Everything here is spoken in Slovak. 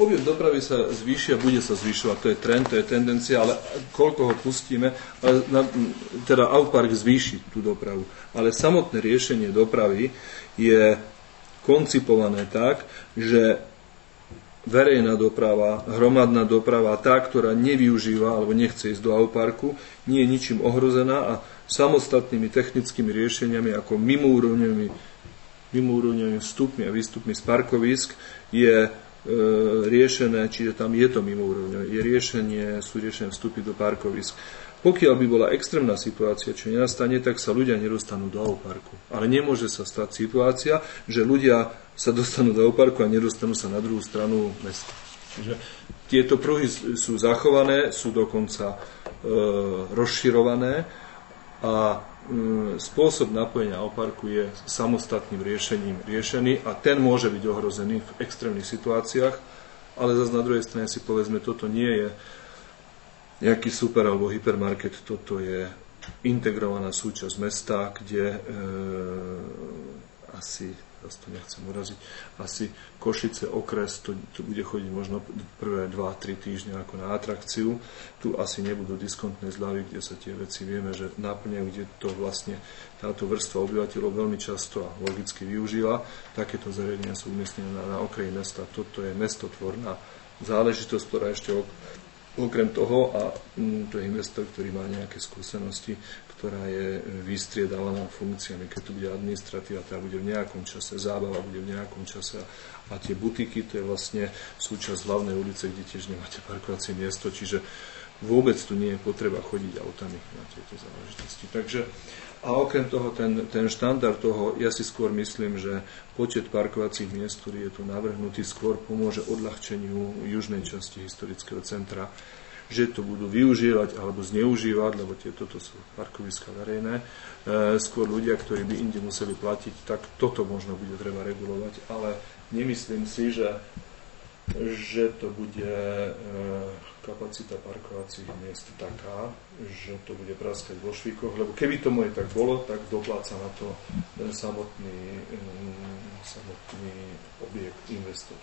Objem dopravy sa zvýši a bude sa zvyšovať, to je trend, to je tendencia, ale koľko ho pustíme, teda Autopark zvýši tú dopravu. Ale samotné riešenie dopravy je koncipované tak, že verejná doprava, hromadná doprava, tá, ktorá nevyužíva alebo nechce ísť do Autoparku, nie je ničím ohrozená a samostatnými technickými riešeniami ako mimoúrovňovými vstupmi a výstupmi z parkovisk je riešené, čiže tam je to mimoúrovňové, sú riešené vstupy do parkovisk. Pokiaľ by bola extrémna situácia, čo nenastane, tak sa ľudia nedostanú do Autoparku. Ale nemôže sa stať situácia, že ľudia sa dostanú do Autoparku a nedostanú sa na druhú stranu mesta. Čiže tieto pruhy sú zachované, sú dokonca rozširované a spôsob napojenia Autoparku je samostatným riešením riešený a ten môže byť ohrozený v extrémnych situáciách, ale zase na druhej strane si povedzme, toto nie je nejaký super alebo hypermarket, toto je integrovaná súčasť mesta, kde asi, zase to nechcem uraziť, asi Košice okres, to bude chodiť možno prvé 2-3 týždne ako na atrakciu. Tu asi nebudú diskontné zľavy, kde sa tie veci vieme, že naplňajú, kde to vlastne táto vrstva obyvateľov veľmi často a logicky využíva. Takéto zariadenia sú umiestnené na okraji mesta. Toto je mestotvorná záležitosť, ktorá ešte okrem toho, a to je investor, ktorý má nejaké skúsenosti, ktorá je vystriedávaná funkciami. Keď tu bude administratíva, tá bude v nejakom čase, zábava bude v nejakom čase a tie butiky, to je vlastne súčasť hlavnej ulice, kde tiež nemáte parkovacie miesto, čiže vôbec tu nie je potreba chodiť autami na tieto záležitosti. Takže, a okrem toho, ten štandard toho, ja si skôr myslím, že počet parkovacích miest, ktorý je tu navrhnutý, skôr pomôže odľahčeniu južnej časti historického centra, že to budú využívať alebo zneužívať, lebo toto sú parkoviska verejné. Skôr ľudia, ktorí by inde museli platiť, tak toto možno bude treba regulovať, ale nemyslím si, že to bude kapacita parkovacích miest taká, že to bude praskať vo švíkoch, lebo keby tomu aj tak bolo, tak dopláca na to ten samotný objekt investor.